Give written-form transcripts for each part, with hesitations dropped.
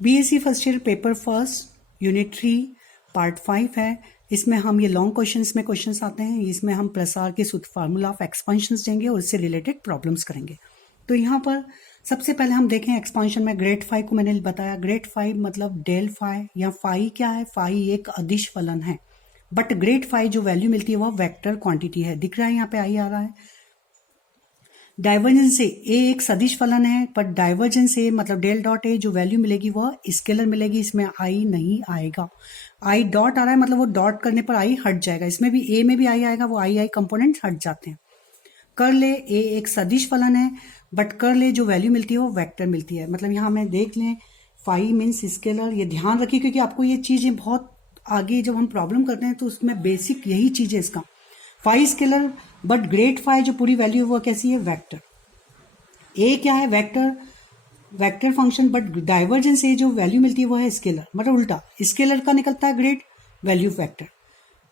BSc first year paper first unit 3 part 5 है। इसमें हम ये लॉन्ग क्वेश्चंस में क्वेश्चंस आते हैं। इसमें हम प्रसार के सूत्र फार्मूला ऑफ एक्सपांशंस देंगे और इससे रिलेटेड प्रॉब्लम्स करेंगे। तो यहाँ पर सबसे पहले हम देखें एक्सपांशन में ग्रेड फाई को मैंने बताया। ग्रेड फाई मतलब डेल फाई या फाई क्या है? फाई एक अदिश फलन है, बट ग्रेड फाई जो वैल्यू मिलती है वह वेक्टर क्वांटिटी है। दिख रहा है यहाँ पे आई आ रहा है। डाइवर्जेंस से ए एक सदिश फलन है, पर डाइवर्जेंस से मतलब डेल डॉट ए जो वैल्यू मिलेगी वह स्केलर मिलेगी। इसमें आई नहीं आएगा। आई डॉट आ रहा है मतलब वो डॉट करने पर आई हट जाएगा। इसमें भी ए में भी आई आएगा, वो आई कंपोनेंट हट जाते हैं। कर्ल ए एक सदिश फलन है, बट कर्ल ए जो वैल्यू मिलती है वो वेक्टर मिलती है। मतलब यहाँ में देख लें फाई मीन्स स्केलर। ये ध्यान रखिए क्योंकि आपको ये चीज़ें बहुत आगे जब हम प्रॉब्लम करते हैं तो उसमें बेसिक यही चीज़ है इसका। Phi scalar, but grad phi जो पूरी वैल्यू है वो कैसी है? वेक्टर। ए क्या है? Vector, vector function, but divergence A जो वैल्यू मिलती है वो है स्केलर। मतलब उल्टा, स्केलर का निकलता है grade, value vector.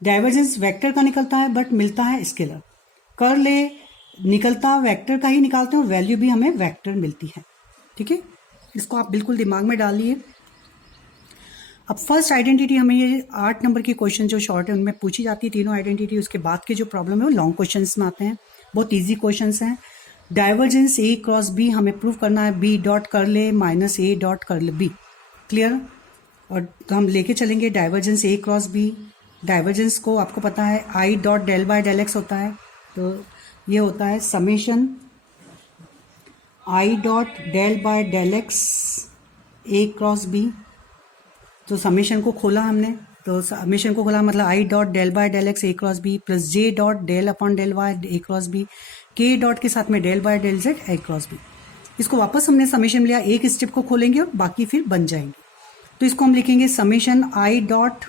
Divergence vector का निकलता है बट मिलता है स्केलर। कर्ल ए निकलता वेक्टर का ही निकालते हैं और वैल्यू भी हमें वेक्टर मिलती है। ठीक है, इसको आप बिल्कुल दिमाग में डालिए। अब फर्स्ट आइडेंटिटी हमें ये 8 नंबर की क्वेश्चन जो शॉर्ट है उनमें पूछी जाती है, तीनों आइडेंटिटी। उसके बाद के जो प्रॉब्लम है वो लॉन्ग क्वेश्चन में आते हैं। बहुत ईजी क्वेश्चन हैं। डाइवर्जेंस ए क्रॉस बी हमें प्रूव करना है। B dot curl a minus A dot curl b. Clear? और तो हम लेके चलेंगे divergence a cross b. Divergence को आपको पता है i dot del by del x होता है। तो ये होता है summation I dot del by del x A cross b. तो समेशन को खोला हमने, तो समेशन को खोला मतलब i dot del by del x A cross b plus j dot del upon del Y A cross b, k dot के साथ में del by del z a cross b. इसको वापस हमने समेशन लिया, एक स्टेप को खोलेंगे और बाकी फिर बन जाएंगे। तो इसको हम लिखेंगे summation I dot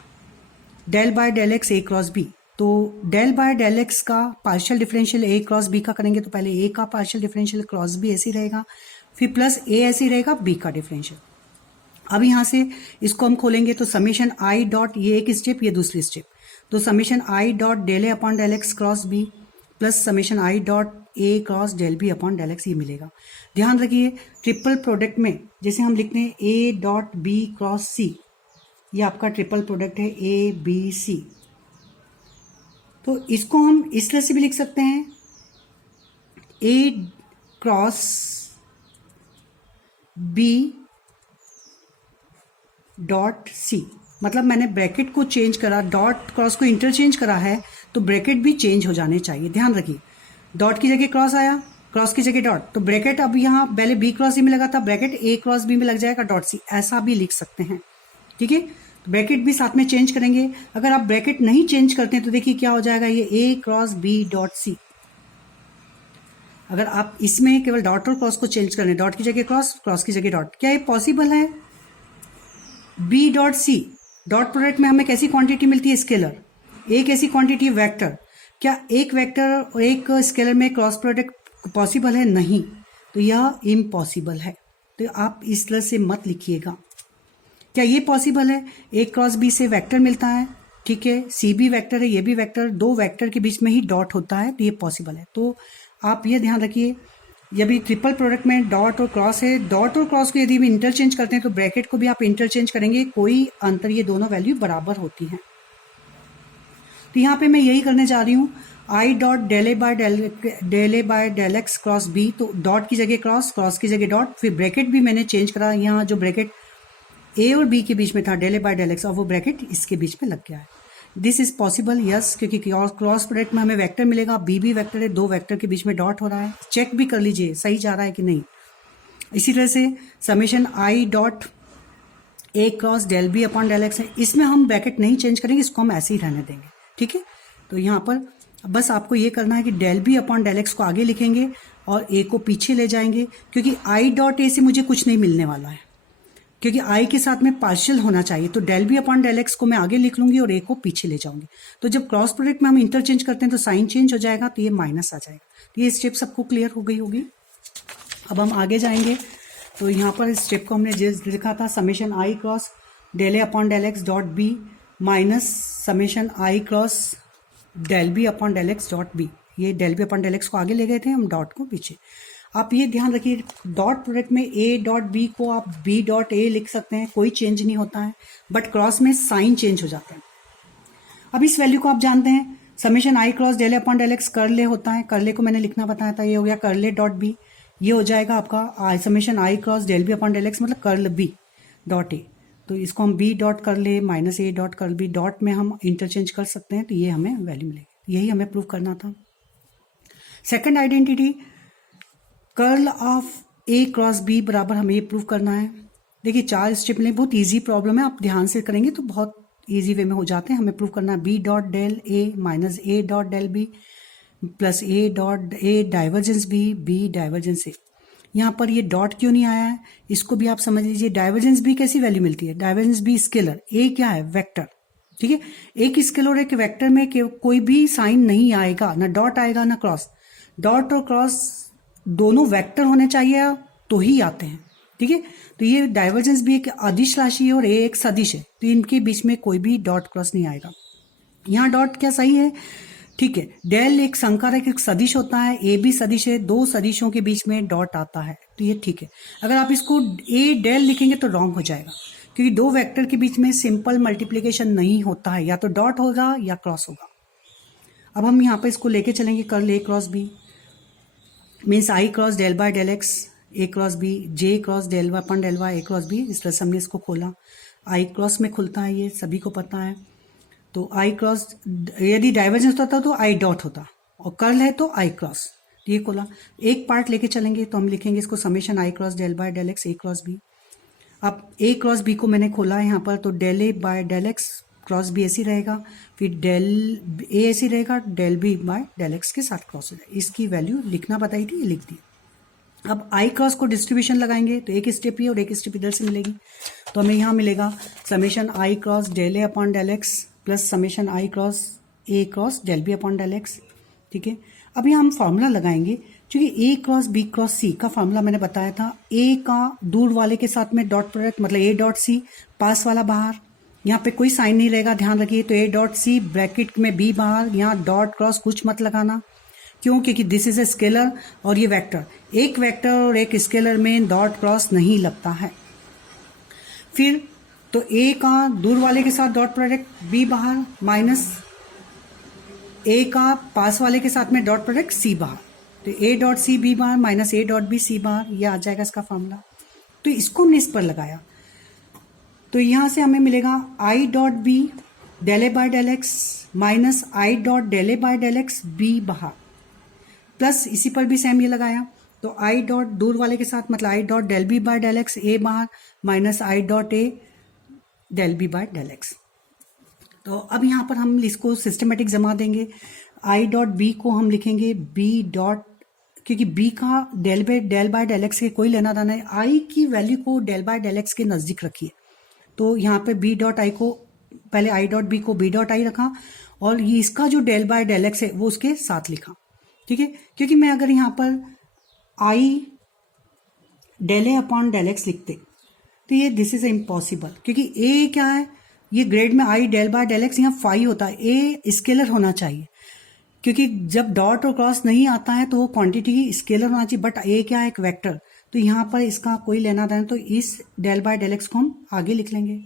del by del x A cross b. तो डेल बाय डेल एक्स का partial differential a cross b का करेंगे तो पहले ए का पार्शियल डिफरेंशियल क्रॉस बी ऐसे रहेगा, फिर प्लस ए ऐसे रहेगा बी का डिफरेंशियल। अब यहाँ से इसको हम खोलेंगे तो समेशन आई डॉट, ये एक स्टेप ये दूसरी स्टेप, तो समेशन आई डॉट डेल ए upon del x cross b plus summation आई डॉट ए cross del B upon del x, ये मिलेगा। ध्यान रखिए ट्रिपल प्रोडक्ट में जैसे हम लिखते हैं ए डॉट बी क्रॉस सी, ये आपका ट्रिपल प्रोडक्ट है ए बी सी। तो इसको हम इस तरह से भी लिख सकते हैं ए क्रॉस बी डॉट सी। मतलब मैंने ब्रैकेट को चेंज करा, डॉट क्रॉस को इंटरचेंज करा है तो ब्रैकेट भी चेंज हो जाने चाहिए। ध्यान रखिए डॉट की जगह क्रॉस आया, क्रॉस की जगह डॉट, तो ब्रैकेट अब यहाँ पहले बी क्रॉस सी में लगा था, ब्रैकेट ए क्रॉस बी में लग जाएगा डॉट सी, ऐसा भी लिख सकते हैं। ठीक है, ब्रैकेट भी साथ में चेंज करेंगे। अगर आप ब्रैकेट नहीं चेंज करते हैं तो देखिए क्या हो जाएगा, ये ए क्रॉस बी डॉट सी। अगर आप इसमें केवल डॉट और क्रॉस को चेंज कर रहे हैं, डॉट की जगह क्रॉस, क्रॉस की जगह डॉट, क्या ये पॉसिबल है? B dot c dot product में हमें कैसी क्वांटिटी मिलती है? स्केलर। एक ऐसी क्वांटिटी वेक्टर। क्या एक वेक्टर और एक स्केलर में क्रॉस प्रोडक्ट पॉसिबल है? नहीं, तो यह इम्पॉसिबल है। तो आप इस तरह से मत लिखिएगा। क्या ये पॉसिबल है? एक क्रॉस बी से वेक्टर मिलता है, ठीक है, सी भी वेक्टर है, ये भी वेक्टर, दो वेक्टर के बीच में ही डॉट होता है, तो ये पॉसिबल है। तो आप ये ध्यान रखिए, यदि ट्रिपल प्रोडक्ट में डॉट और क्रॉस है, डॉट और क्रॉस को यदि भी इंटरचेंज करते हैं तो ब्रैकेट को भी आप इंटरचेंज करेंगे, कोई अंतर, ये दोनों वैल्यू बराबर होती हैं। तो यहाँ पे मैं यही करने जा रही हूँ, i dot del A by del x cross b. तो डॉट की जगह क्रॉस, क्रॉस की जगह डॉट, फिर ब्रैकेट भी मैंने चेंज करा। यहाँ जो ब्रैकेट ए और बी के बीच में था del A by del X, और वो ब्रैकेट इसके बीच में लग गया है। दिस इज पॉसिबल, यस, क्योंकि क्रॉस प्रोडक्ट में हमें वेक्टर मिलेगा, बी भी वेक्टर है, दो वेक्टर के बीच में डॉट हो रहा है। चेक भी कर लीजिए सही जा रहा है कि नहीं। इसी तरह से समेशन आई डॉट ए cross del B upon del X है, इसमें हम ब्रैकेट नहीं चेंज करेंगे, इसको हम ऐसे ही रहने देंगे। ठीक है, तो यहाँ पर बस आपको ये करना है कि del B upon del x को आगे लिखेंगे और ए को पीछे ले जाएंगे, क्योंकि आई डॉट ए से मुझे कुछ नहीं मिलने वाला है, क्योंकि आई के साथ में पार्शियल होना चाहिए। तो del B upon del x को मैं आगे लिख लूंगी और ए को पीछे ले जाऊंगी। तो जब क्रॉस प्रोडक्ट में हम इंटरचेंज करते हैं तो साइन चेंज हो जाएगा, तो ये माइनस आ जाएगा। तो ये स्टेप सबको क्लियर हो गई होगी। अब हम आगे जाएंगे, तो यहाँ पर इस स्टेप को हमने जैसे लिखा था समेशन आई क्रॉस डेल ए upon del x dot B minus summation आई cross del B upon del x dot B. ये del B upon del x को आगे ले गए थे हम, डॉट को पीछे। आप ये ध्यान रखिए, डॉट प्रोडक्ट में ए डॉट बी को आप बी डॉट ए लिख सकते हैं, कोई चेंज नहीं होता है, बट क्रॉस में साइन चेंज हो जाते हैं। अब इस वैल्यू को आप जानते हैं, समेशन आई cross del upon del x curl A होता है, कर्ले को मैंने लिखना बताया था, ये हो गया कर्ले डॉट बी, ये हो जाएगा आपका समेशन आई cross del B upon del x मतलब कर्ल बी डॉट ए। तो इसको हम बी डॉट कर ले माइनस ए डॉट कर्ल बी, डॉट में हम इंटरचेंज कर सकते हैं, तो ये हमें वैल्यू मिलेगी। यही हमें प्रूव करना था। Second identity, curl of A cross B बराबर हमें ये प्रूव करना है। देखिए 4 स्टेप में बहुत इजी प्रॉब्लम है, आप ध्यान से करेंगे तो बहुत इजी वे में हो जाते हैं। हमें प्रूव करना है B dot del A minus A dot del B plus A dot A divergence B divergence A. यहाँ पर ये डॉट क्यों नहीं आया है, इसको भी आप समझ लीजिए। डाइवर्जेंस बी कैसी वैल्यू मिलती है, डाइवर्जेंस बी स्केलर, ए क्या है वेक्टर, ठीक है। एक स्केलर और एक वेक्टर में कोई भी साइन नहीं आएगा, ना डॉट आएगा ना क्रॉस। डॉट और क्रॉस दोनों वेक्टर होने चाहिए तो ही आते हैं, ठीक है। तो ये डाइवर्जेंस भी एक अदिश राशि है और ए एक सदिश है, तो इनके बीच में कोई भी डॉट क्रॉस नहीं आएगा। यहाँ डॉट क्या सही है, ठीक है। डेल एक संकारक एक सदिश होता है, ए भी सदिश है, दो सदिशों के बीच में डॉट आता है, तो ये ठीक है। अगर आप इसको ए डेल लिखेंगे तो रॉन्ग हो जाएगा, क्योंकि दो वेक्टर के बीच में सिंपल मल्टीप्लीकेशन नहीं होता है, या तो डॉट होगा या क्रॉस होगा। अब हम यहाँ पर इसको लेके चलेंगे, curl A cross B means I cross del by del x A cross B, J cross del Y upon del Y A cross B. इस तरह से हमने इसको खोला, आई क्रॉस में खुलता है, ये सभी को पता है। तो आई क्रॉस, यदि डाइवर्जेंस होता तो आई डॉट होता, और कर्ल है तो आई क्रॉस, ये खोला। एक पार्ट लेके चलेंगे तो हम लिखेंगे इसको summation I cross del by del x A cross B. अब ए क्रॉस बी को मैंने खोला है यहाँ पर, तो del A by del x cross B ऐसी रहेगा, फिर डेल ए ऐसी रहेगा, del B by del X के साथ क्रॉस हो जाएगा। इसकी वैल्यू लिखना बताई थी, ये लिख दी। अब आई क्रॉस को डिस्ट्रीब्यूशन लगाएंगे तो एक स्टेप ये और एक स्टेप इधर से मिलेगी, तो हमें यहाँ मिलेगा summation I cross del A upon del x plus summation I cross A cross del B upon del X, ठीक है। अब यहाँ हम फॉर्मूला लगाएंगे, क्योंकि A cross B cross C का फॉर्मूला मैंने बताया था, ए का दूर वाले के साथ में डॉट प्रोडक्ट मतलब ए डॉट सी, पास वाला बाहर, यहाँ पे कोई साइन नहीं रहेगा, ध्यान रखिए। तो ए डॉट सी ब्रैकेट में बी बाहर, यहाँ डॉट क्रॉस कुछ मत लगाना, क्यों, क्योंकि दिस इज ए स्केलर और ये वेक्टर, एक वेक्टर और एक स्केलर में डॉट क्रॉस नहीं लगता है। फिर तो ए का दूर वाले के साथ डॉट प्रोडक्ट बी बाहर माइनस ए का पास वाले के साथ में डॉट प्रोडक्ट सी बाहर, तो ए डॉट सी बी बाहर माइनस ए डॉट बी सी बाहर, ये आ जाएगा इसका फॉर्मूला। तो इसको हमने इस पर लगाया, तो यहां से हमें मिलेगा I dot B del A by del X minus I dot del A by del X B बाहर, प्लस इसी पर भी सेम ये लगाया, तो आई डॉट दूर वाले के साथ मतलब i dot del B by del x A बाहर minus I dot A del B by del x. तो अब यहाँ पर हम इसको सिस्टमेटिक जमा देंगे। आई डॉट बी को हम लिखेंगे बी डॉट, क्योंकि बी का डेल बाय डेल एक्स के कोई लेना देना है, आई की वैल्यू को डेल बाय डेल एक्स के नज़दीक रखिए। तो यहाँ पे बी डॉट आई को, पहले आई डॉट बी को बी डॉट आई रखा, और ये इसका जो डेल बाय डेल एक्स है वो उसके साथ लिखा, ठीक है। क्योंकि मैं अगर यहाँ पर आई del A upon del x लिखते तो ये दिस इज इम्पॉसिबल, क्योंकि ए क्या है, ये ग्रेड में आई डेल बाय डेल एक्स यहाँ फाई होता है, ए स्केलर होना चाहिए, क्योंकि जब डॉट और क्रॉस नहीं आता है तो वो क्वांटिटी स्केलर होना चाहिए, बट ए क्या है एक वेक्टर, तो यहाँ पर इसका कोई लेना देना, तो इस डेल बाय डेल एक्स को हम आगे लिख लेंगे,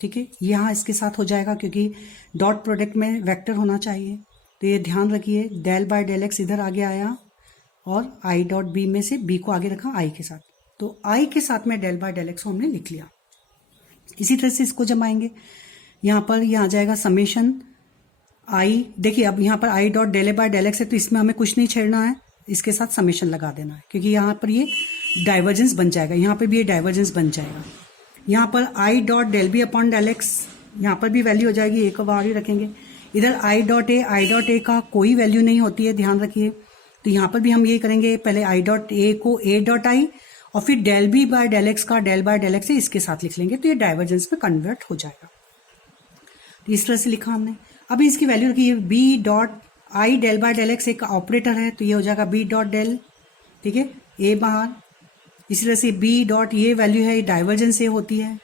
ठीक है। यहाँ इसके साथ हो जाएगा, क्योंकि डॉट प्रोडक्ट में वेक्टर होना चाहिए, तो ये ध्यान रखिए, डेल बाय डेल एक्स इधर आगे आया और आई डॉट बी में से बी को आगे रखा आई के साथ, तो आई के साथ में डेल बाय डेल एक्स को हमने लिख लिया। इसी तरह से इसको जमाएंगे, यहाँ पर ये आ जाएगा समेशन आई, देखिए अब यहाँ पर I dot del A by del X है, तो इसमें हमें कुछ नहीं छेड़ना है, इसके साथ समेशन लगा देना है, क्योंकि यहाँ पर ये डाइवर्जेंस बन जाएगा, यहाँ पर भी ये डाइवर्जेंस बन जाएगा। यहाँ पर I dot del B upon del X, यहाँ पर भी वैल्यू हो जाएगी, ए को बाहर ही रखेंगे। इधर आई डॉट ए का कोई वैल्यू नहीं होती है, ध्यान रखिए। तो यहाँ पर भी हम ये करेंगे, पहले आई डॉट ए को ए डॉट आई और फिर del B by del x का डेल बाय डेल एक्स इसके साथ लिख लेंगे, तो ये डाइवर्जेंस में कन्वर्ट हो जाएगा। तो इस तरह से लिखा हमने। अभी इसकी वैल्यू रखिए, B dot I del by del X एक ऑपरेटर है, तो ये हो जाएगा बी डॉट डेल, ठीक है, ए बाहर। इसी तरह से बी डॉट ये वैल्यू है, डाइवर्जेंस ए होती है,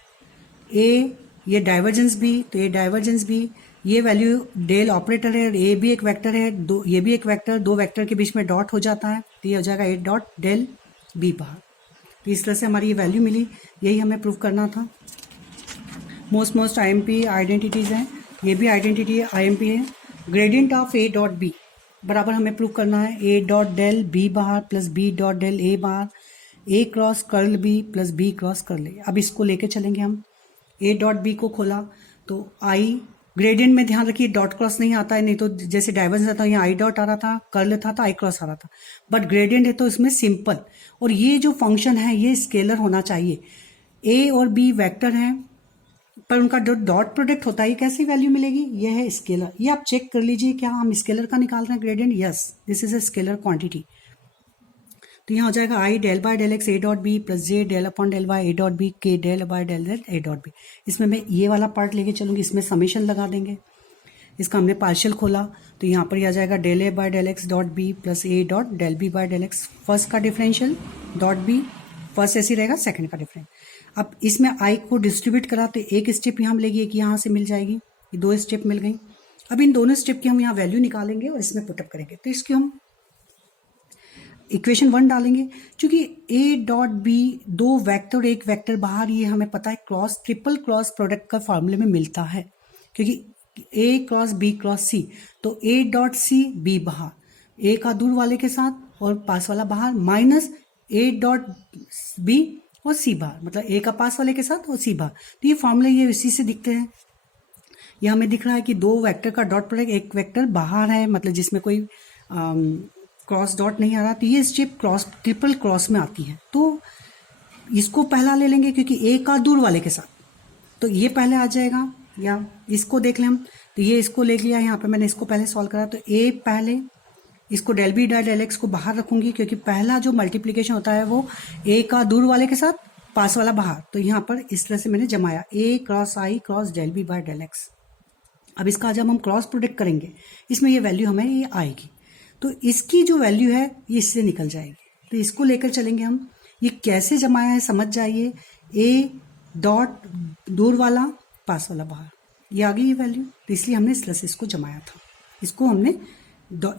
ए ये डाइवर्जेंस बी, तो ये डाइवर्जेंस बी, ये वैल्यू डेल ऑपरेटर है, ए भी एक वेक्टर है, दो ये भी एक वेक्टर, दो वेक्टर के बीच में डॉट हो जाता है, तो ये हो जाएगा ए डॉट डेल बी बाहर। तो इस तरह से हमारी ये वैल्यू मिली, यही हमें प्रूव करना था। मोस्ट आईएमपी आइडेंटिटीज हैं, ये भी आइडेंटिटी आईएमपी है। Gradient of A dot B बराबर हमें प्रूव करना है ए डॉट डेल बी बाहर plus B dot del A बाहर, A cross curl B plus B cross curl A. अब इसको लेके चलेंगे हम। ए डॉट बी को खोला तो आई, ग्रेडियंट में ध्यान रखिए डॉट क्रॉस नहीं आता है, नहीं तो जैसे डाइवर्जेंस आता है यहाँ आई डॉट आ रहा था, कर्ल था तो आई क्रॉस आ रहा था, बट ग्रेडियंट है तो इसमें सिंपल। और ये जो फंक्शन है ये स्केलर होना चाहिए। ए और बी वेक्टर हैं पर उनका जो डॉट प्रोडक्ट होता है, ये कैसी वैल्यू मिलेगी, ये है स्केलर। ये आप चेक कर लीजिए, क्या हम स्केलर का निकाल रहे हैं gradient, yes this is a scalar quantity. तो यहाँ हो जाएगा i del by del x A dot B plus J del upon del Y A dot B k del by del z A dot B. इसमें मैं ये वाला part लेके चलूंगी, इसमें समेशन लगा देंगे। इसका हमने पार्शियल खोला तो यहाँ पर आ जाएगा del A by del x dot B plus A dot del B by del X, first का डिफरेंशियल डॉट बी, फर्स्ट ऐसे रहेगा, सेकंड का डिफरेंस। अब इसमें आई को डिस्ट्रीब्यूट करा तो एक स्टेप यहाँ मिलेगी, एक यहाँ से मिल जाएगी, ये दो स्टेप मिल गई। अब इन दोनों स्टेप की हम यहाँ वैल्यू निकालेंगे और इसमें पुटअप करेंगे। तो इसकी हम इक्वेशन 1 डालेंगे, क्योंकि ए डॉट बी दो वेक्टर और एक वेक्टर बाहर, ये हमें पता है क्रॉस ट्रिपल क्रॉस प्रोडक्ट का फॉर्मूले में मिलता है, क्योंकि ए क्रॉस बी क्रॉस सी, तो ए डॉट सी बी बाहर, ए का दूर वाले के साथ और पास वाला बाहर, माइनस ए डॉट बी और सी बाहर, मतलब ए का पास वाले के साथ और सी बाहर। तो ये फॉर्मूले ये इसी से दिखते हैं। ये हमें दिख रहा है कि दो वेक्टर का डॉट प्रोडक्ट, एक वेक्टर बाहर है मतलब जिसमें कोई क्रॉस डॉट नहीं आ रहा, तो ये स्टेप क्रॉस ट्रिपल क्रॉस में आती है। तो इसको पहला ले लेंगे क्योंकि ए का दूर वाले के साथ, तो ये पहले आ जाएगा। या इसको देख लें हम, तो ये इसको ले लिया, यहाँ पे मैंने इसको पहले सॉल्व करा, तो ए पहले, इसको del B dot del x को बाहर रखूंगी क्योंकि पहला जो मल्टीप्लीकेशन होता है वो ए का दूर वाले के साथ पास वाला बाहर, तो यहाँ पर इस तरह से मैंने जमाया A cross i cross del B by del x. अब इसका जब हम क्रॉस प्रोडक्ट करेंगे इसमें ये वैल्यू हमें ये आएगी, तो इसकी जो वैल्यू है ये इससे निकल जाएगी। तो इसको लेकर चलेंगे हम। ये कैसे जमाया है समझ जाइए, ए डॉट दूर वाला पास वाला बाहर, ये आ गई ये वैल्यू, तो इसलिए हमने इस तरह से इसको जमाया था। इसको हमने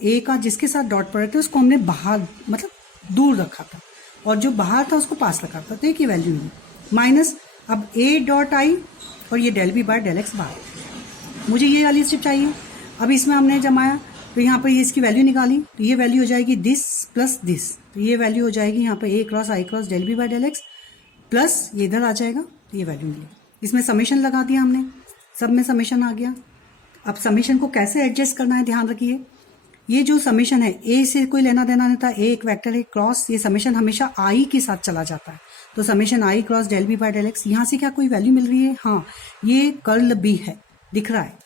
ए का जिसके साथ डॉट प्रोडक्ट है उसको हमने बाहर मतलब दूर रखा था और जो बाहर था उसको पास रखा था, तो एक ही वैल्यू है माइनस। अब ए डॉट आई और ये del B by del X बाहर, मुझे ये वाली स्टेप चाहिए। अब इसमें हमने जमाया तो यहाँ पर ये इसकी वैल्यू निकाली, तो ये वैल्यू हो जाएगी दिस प्लस दिस, तो ये वैल्यू हो जाएगी यहाँ पर A cross i cross del B by del x plus ये इधर आ जाएगा, तो ये वैल्यू मिली। इसमें समेशन लगा दिया हमने, सब में समेशन आ गया। अब समेशन को कैसे एडजस्ट करना है ध्यान रखिए, ये जो समेशन है ए से कोई लेना देना नहीं था, ए एक वेक्टर है क्रॉस, ये समेशन हमेशा आई के साथ चला जाता है, तो summation I cross del B by del X. यहाँ से क्या कोई वैल्यू मिल रही है, हाँ ये कर्ल बी है दिख रहा है।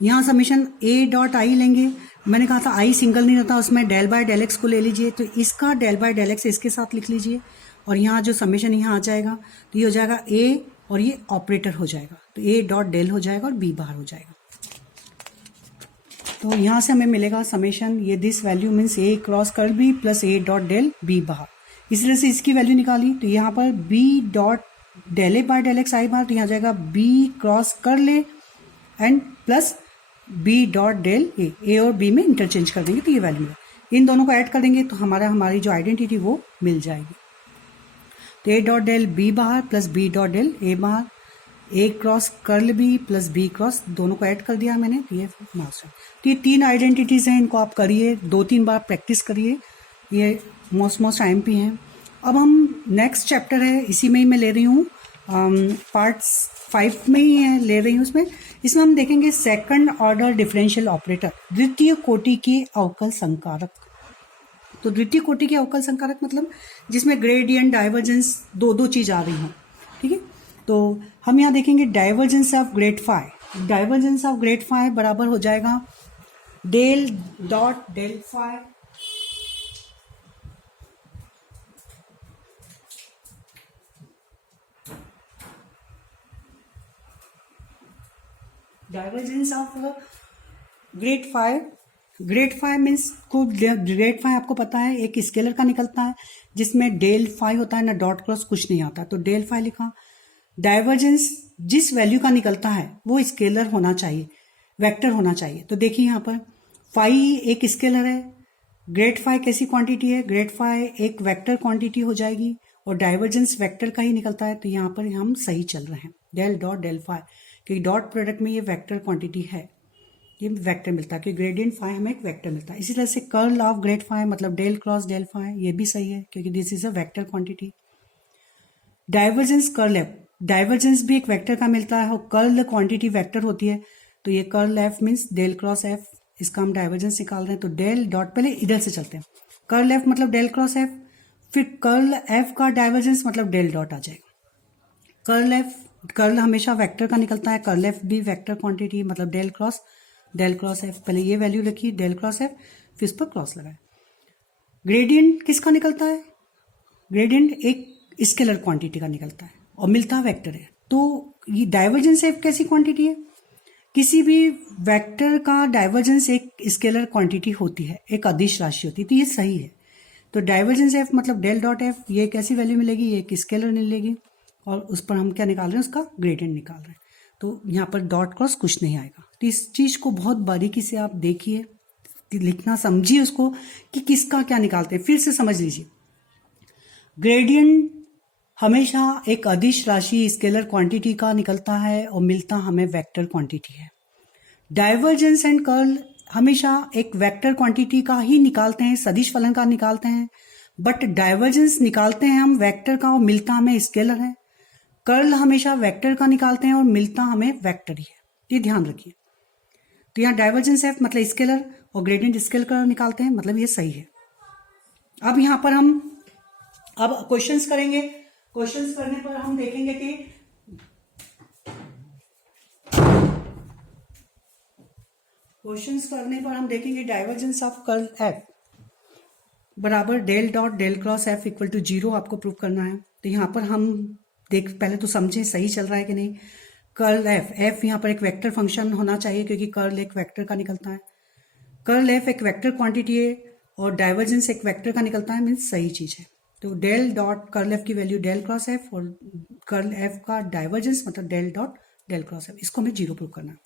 यहाँ समेशन ए डॉट आई लेंगे, मैंने कहा था आई सिंगल नहीं रहता, उसमें डेल बाय डेल एक्स को ले लीजिए, तो इसका डेल बाय डेल एक्स इसके साथ लिख लीजिए और यहाँ जो समेशन यहाँ आ जाएगा तो ये हो जाएगा ए और ये ऑपरेटर हो जाएगा, तो ए डॉट डेल हो जाएगा और बी बाहर हो जाएगा। तो यहाँ से हमें मिलेगा समेशन, ये this value means A cross curl B plus A dot del B बाहर। इस तरह से इसकी वैल्यू निकाली तो यहाँ पर B dot del A by del x i बाहर, तो यहाँ जाएगा B cross curl A and plus B dot del A और बी में इंटरचेंज कर देंगे, तो ये वैल्यू है। इन दोनों को ऐड कर देंगे तो हमारी जो आइडेंटिटी वो मिल जाएगी। तो ए डॉट डेल बी बाहर plus B dot del A बाहर, A cross curl B plus B cross, दोनों को ऐड कर दिया मैंने, तो ये मार्क्स है। तो ये तीन आइडेंटिटीज़ हैं, इनको आप करिए, 2-3 बार प्रैक्टिस करिए, ये मोस्ट आईएमपी हैं। अब हम नेक्स्ट चैप्टर है, इसी में ही मैं ले रही हूँ, पार्ट 5 में ही है ले रही हूँ इसमें हम देखेंगे सेकंड ऑर्डर डिफरेंशियल ऑपरेटर, द्वितीय कोटि के अवकल संकारक। तो द्वितीय कोटि के अवकल संकारक मतलब जिसमें ग्रेडियंट डाइवर्जेंस दो चीज आ रही हो, ठीक है। तो हम यहाँ देखेंगे divergence of grad phi, divergence of grad phi बराबर हो जाएगा del dot del phi divergence of grad phi means को ग्रेड फाई आपको पता है एक स्केलर का निकलता है जिसमें डेल फाई होता है ना, डॉट क्रॉस कुछ नहीं आता, तो डेल फाई लिखा। डाइवर्जेंस जिस वैल्यू का निकलता है वो स्केलर होना चाहिए, वेक्टर होना चाहिए। तो देखिए यहाँ पर फाई एक स्केलर है, ग्रेड फाई कैसी क्वांटिटी है? ग्रेड फाई एक वेक्टर क्वांटिटी हो जाएगी और डाइवर्जेंस वेक्टर का ही निकलता है, तो यहाँ पर हम सही चल रहे हैं। डेल डॉट डेल फाई, क्योंकि डॉट प्रोडक्ट में ये वेक्टर क्वांटिटी है, ये वेक्टर मिलता है, क्योंकि ग्रेडियंट फाई हमें एक वेक्टर मिलता है। इसी तरह से कर्ल ऑफ ग्रेड फाई मतलब डेल क्रॉस डेल फाई, ये भी सही है क्योंकि this is a vector quantity. Divergence curl F, divergence भी एक वेक्टर का मिलता है और कर्ल क्वांटिटी वेक्टर होती है, तो ये curl F means del cross F, इसका हम डाइवर्जेंस निकाल रहे हैं। तो डेल डॉट, पहले इधर से चलते हैं, कर्ल एफ मतलब डेल क्रॉस एफ, फिर कर्ल एफ का डाइवर्जेंस मतलब डेल डॉट आ जाएगा। कर्ल एफ, कर्ल हमेशा वेक्टर का निकलता है, कर्ल एफ भी वेक्टर क्वांटिटी मतलब डेल क्रॉस एफ। पहले ये वैल्यू रखी डेल क्रॉस एफ, फिर इस पर क्रॉस लगाए। ग्रेडियंट किसका निकलता है? ग्रेडियंट एक स्केलर क्वांटिटी का निकलता है और मिलता वेक्टर है। तो ये डाइवर्जेंस एफ कैसी क्वांटिटी है? किसी भी वेक्टर का डाइवर्जेंस एक स्केलर क्वांटिटी होती है, एक अदिश राशि होती है, तो ये सही है। तो डाइवर्जेंस एफ मतलब डेल डॉट एफ, ये कैसी वैल्यू मिलेगी? ये एक स्केलर मिलेगी और उस पर हम क्या निकाल रहे हैं? उसका ग्रेडियंट निकाल रहे हैं। तो यहाँ पर डॉट क्रॉस कुछ नहीं आएगा। तो इस चीज को बहुत बारीकी से आप देखिए, लिखना समझिए उसको कि किसका क्या निकालते हैं, फिर से समझ लीजिए। ग्रेडियंट हमेशा एक अदिश राशि स्केलर क्वांटिटी का निकलता है और मिलता हमें वेक्टर क्वांटिटी है। डाइवर्जेंस एंड कर्ल हमेशा एक वेक्टर क्वांटिटी का ही निकालते हैं, सदिश फलन का निकालते हैं, बट डाइवर्जेंस निकालते हैं हम वेक्टर का और मिलता हमें स्केलर है। कर्ल हमेशा वेक्टर का निकालते हैं और मिलता हमें वेक्टर ही है, ये ध्यान रखिए। तो यहाँ डाइवर्जेंस एफ मतलब स्केलर और ग्रेडियंट स्केलर का निकालते हैं, मतलब ये सही है। अब यहाँ पर हम अब क्वेश्चंस करेंगे। क्वेश्चंस करने पर हम देखेंगे कि डाइवर्जेंस ऑफ कर्ल एफ बराबर del dot del cross F equal to 0 आपको प्रूव करना है। तो यहाँ पर हम पहले तो समझें सही चल रहा है कि नहीं। कर्ल एफ यहाँ पर एक वेक्टर फंक्शन होना चाहिए क्योंकि कर्ल एक वेक्टर का निकलता है। कर्ल एफ एक वेक्टर क्वांटिटी है और डाइवर्जेंस एक वेक्टर का निकलता है, मीन्स सही चीज है। तो डेल डॉट कर्ल एफ की वैल्यू डेल क्रॉस एफ और कर्ल एफ का डाइवर्जेंस मतलब del dot del cross F, इसको हमें 0 प्रूव करना है।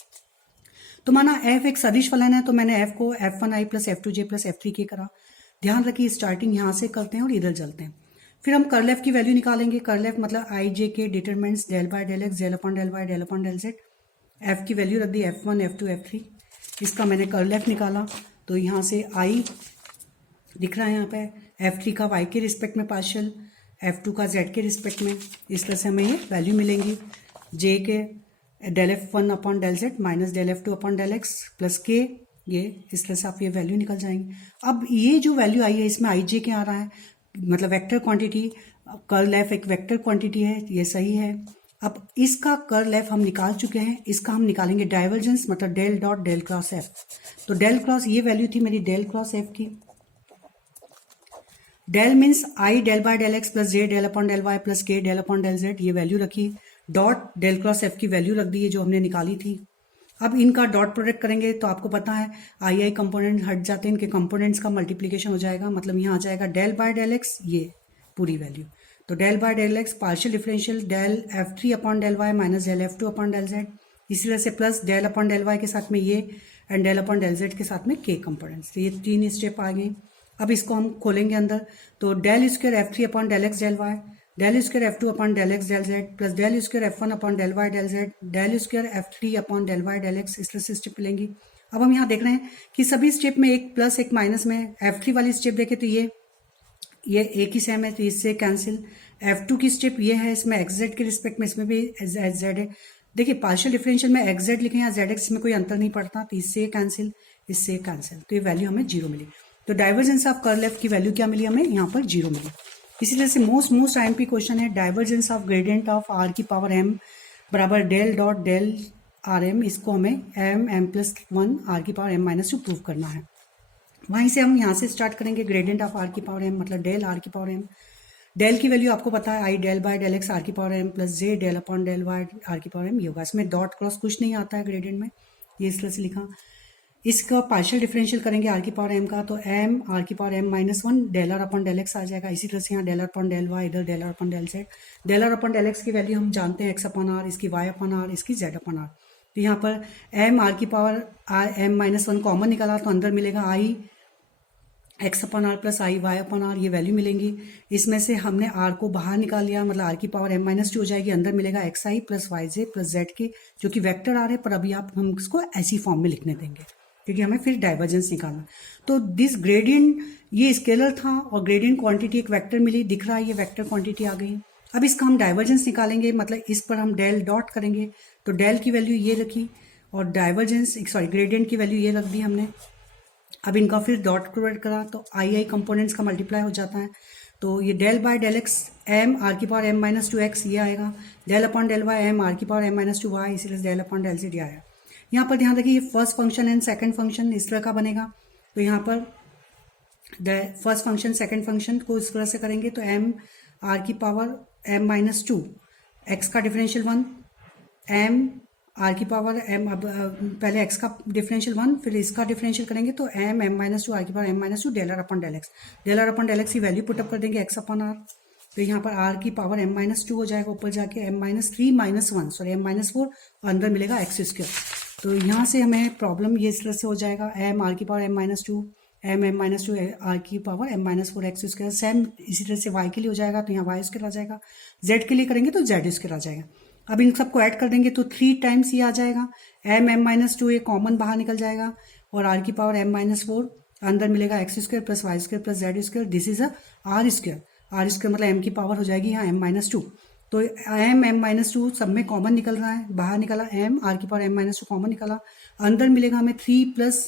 तो माना एफ एक सदिश फलन है, तो मैंने एफ को f1i plus f2j plus f3k करा। ध्यान रखिए स्टार्टिंग यहां से करते हैं और इधर चलते हैं। फिर हम कर्ल एफ की वैल्यू निकालेंगे। कर्ल एफ मतलब i j k determinants del by del X del upon del Y del upon del Z. F की वैल्यू रख दी f1 f2 f3, इसका मैंने कर्ल एफ निकाला। तो यहाँ से i दिख रहा है यहाँ पे, f3 का y के रिस्पेक्ट में पार्शियल, f2 का z के रिस्पेक्ट में। इस तरह से हमें ये वैल्यू मिलेंगी। j के del f1 upon del z minus del f2 upon del x plus k, ये इस तरह से आप ये वैल्यू निकल जाएंगे। अब ये जो वैल्यू आई है इसमें i j क्या आ रहा है, मतलब वेक्टर क्वांटिटी। कर्ल एफ एक वेक्टर क्वांटिटी है, ये सही है। अब इसका कर्ल एफ हम निकाल चुके हैं, इसका हम निकालेंगे डाइवर्जेंस मतलब del dot del cross F. तो डेल क्रॉस ये वैल्यू थी मेरी डेल क्रॉस एफ की। Del means I del by del x plus J del upon del Y plus K del upon del Z, ये value रखी। Dot del cross F की value रख दी है जो हमने निकाली थी। अब इनका डॉट प्रोडक्ट करेंगे तो आपको पता है आई कंपोनेंट हट जाते हैं, इनके कंपोनेंट्स का मल्टीप्लीकेशन हो जाएगा, मतलब यहाँ आ जाएगा डेल बाय डेल एक्स, ये पूरी वैल्यू। तो del by del X partial differential del f3 upon del Y minus del f2 upon del Z, इसी तरह से plus del upon del Y के साथ में ये and del upon del Z के साथ में के कंपोनेंट्स। तो ये 3 स्टेप आ गए। अब इसको हम खोलेंगे अंदर, तो del square f3 upon del X del Y, del square f2 upon del X del Z plus del square f1 upon del Y del Z, del square f3 upon del Y del X, इस तरह से step मिलेंगी। अब हम यहाँ देख रहे हैं कि सभी स्टेप में एक प्लस एक माइनस में। f3 वाली स्टेप देखें तो ये एक ही सेम है, तो इससे कैंसिल। f2 की स्टेप ये है, इसमें xz के रिस्पेक्ट में, इसमें भी z है। देखिए पार्शियल डिफरेंशियल में xz लिखे या zx में कोई अंतर नहीं पड़ता, तो इससे कैंसिल, इससे कैंसिल, तो ये वैल्यू हमें 0 मिली। तो डाइवर्जेंस ऑफ कर्ल एफ की वैल्यू क्या मिली हमें, यहाँ पर 0 मिली। इसी तरह से मोस्ट आईएमपी क्वेश्चन है divergence of gradient of r की पावर m बराबर del dot del r m, इसको हमें m प्लस 1 r की पावर m माइनस 2 प्रूव करना है। वहीं से हम यहाँ से स्टार्ट करेंगे। ग्रेडियंट ऑफ r की पावर m मतलब डेल r की पावर m, डेल की वैल्यू आपको पता है i del by del x r की पावर m प्लस जे del upon del Y R की पावर m, ये होगा। इसमें डॉट क्रॉस कुछ नहीं आता है ग्रेडियंट में, ये इस तरह से लिखा। इसका पार्शियल डिफरेंशियल करेंगे आर की पावर m का, तो m आर की power m minus 1 del are upon del x आ जाएगा। इसी तरह से यहाँ del are upon del y, इधर del are upon del Z. Del are upon del x की वैल्यू हम जानते हैं x अपॉन आर, इसकी y अपॉन आर, इसकी z अपॉन आर। तो यहाँ पर m आर की पावर m माइनस 1 कॉमन निकाला तो अंदर मिलेगा i X upon R plus I Y upon R ये वैल्यू मिलेंगी। इसमें से हमने आर को बाहर निकाल लिया, मतलब आर की पावर m-2 हो जाएगी, अंदर मिलेगा एक्स आई प्लस वाई जे प्लस जेड के, जो कि वेक्टर आ रहे, पर अभी आप हम इसको ऐसी फॉर्म में लिखने देंगे क्योंकि हमें फिर डाइवर्जेंस निकालना। तो दिस ग्रेडियंट ये स्केलर था और ग्रेडियंट क्वांटिटी एक वेक्टर मिली, दिख रहा है ये वेक्टर क्वांटिटी आ गई। अब इसका हम डाइवर्जेंस निकालेंगे, मतलब इस पर हम डेल डॉट करेंगे, तो डेल की वैल्यू ये रखी और डाइवर्जेंस सॉरी ग्रेडियंट की वैल्यू ये रख दी हमने। अब इनका फिर डॉट प्रोवाइड करा तो आई कंपोनेंट्स का मल्टीप्लाई हो जाता है, तो ये del by del X M R की पावर m-2x ये आएगा, del upon del Y M R की पावर m-2y, इसीलिए del upon del C D आया। यहाँ पर ध्यान रखिए ये first function and second function इस तरह का बनेगा, तो यहाँ पर फर्स्ट फंक्शन सेकंड फंक्शन को इस तरह से करेंगे तो m आर की पावर m-2 x का डिफरेंशियल 1 m आर की पावर m, अब पहले x का डिफरेंशियल 1 फिर इसका डिफरेंशियल करेंगे तो m-2 आर की power m-2 del R upon del x की वैल्यू पुटअप कर देंगे x अपन आर, तो यहाँ पर r की पावर m-2 हो जाएगा, ऊपर जाके m-3 सॉरी m-4 और अंदर मिलेगा एक्स स्क्वायर। तो यहाँ से हमें प्रॉब्लम ये इस तरह से हो जाएगा m आर की पावर m-2 m-2 आर की power m-4 x square, same इसी तरह से y के लिए हो जाएगा, तो यहाँ वाई स्क्वायर आ जाएगा, z के लिए करेंगे तो z स्क्वायर आ जाएगा। अब इन सबको ऐड कर देंगे तो 3 टाइम्स ये आ जाएगा, m-2 ये कॉमन बाहर निकल जाएगा और r की पावर m-4 अंदर मिलेगा X square plus Y square plus Z square, this is R square मतलब m की पावर हो जाएगी यहाँ m-2, तो m-2 सब में कॉमन निकल रहा है, बाहर निकला m r की पावर m-2 कॉमन निकला, अंदर मिलेगा हमें 3 प्लस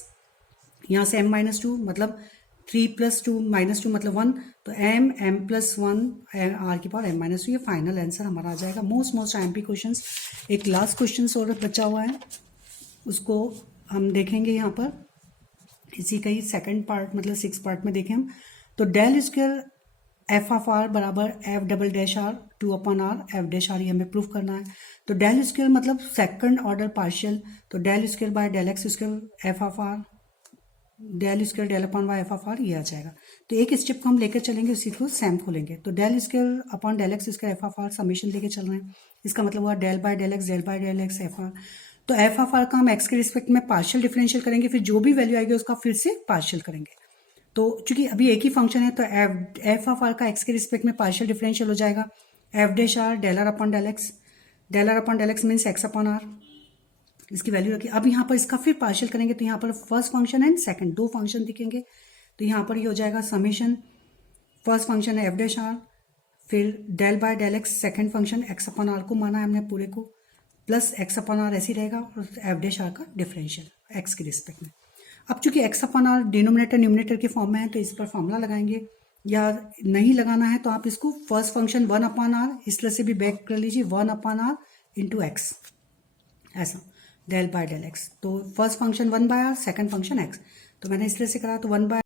यहाँ से m-2 मतलब 3 प्लस 2 -2 मतलब 1, तो m प्लस 1 आर की पावर m-2, ये फाइनल आंसर हमारा आ जाएगा। Most IMP questions. एक लास्ट क्वेश्चन और बचा हुआ है, उसको हम देखेंगे यहाँ पर, इसी का ही सेकंड पार्ट मतलब 6 पार्ट में देखें हम। तो del square F of r बराबर f double dash r 2/r f dash r, ये हमें प्रूफ करना है। तो डेल स्क्वायर मतलब सेकंड ऑर्डर पार्शियल, तो del square by del x square F of r del square del upon y f of r, ये आ जाएगा। तो एक स्टेप को हम लेकर चलेंगे, उसी को सेम खोलेंगे, तो del square upon del x square F of R summation लेके चल रहे हैं, इसका मतलब हुआ del by del X F R. तो एफ ऑफ आर का हम एक्स के रिस्पेक्ट में पार्शियल डिफरेंशियल करेंगे, फिर जो भी वैल्यू आएगी उसका फिर से पार्शियल करेंगे। तो चूंकि अभी एक ही फंक्शन है तो एफ ऑफ आर का एक्स के रिस्पेक्ट में पार्शियल डिफरेंशियल हो जाएगा F dash R del are upon del X means X upon are, इसकी वैल्यू रखी। अब यहाँ पर इसका फिर पार्शियल करेंगे तो यहाँ पर फर्स्ट फंक्शन एंड सेकंड दो फंक्शन दिखेंगे, तो यहाँ पर ये हो जाएगा समेशन, फर्स्ट फंक्शन है एफ डैश आर, फिर del by del X second function X upon R को माना है हमने पूरे को, प्लस एक्स अपॉन आर ऐसे ही रहेगा और एफ डैश आर का डिफरेंशियल एक्स के रिस्पेक्ट में। अब चूंकि X upon R denominator numerator के फॉर्म में है तो इस पर फॉर्मूला लगाएंगे, या नहीं लगाना है तो आप इसको फर्स्ट फंक्शन 1/r इस तरह से भी बैक कर लीजिए, 1/r इंटू एक्स, ऐसा डेल बाय डेल एक्स। तो first function 1/r second function x, तो मैंने इस तरह से करा, तो 1/r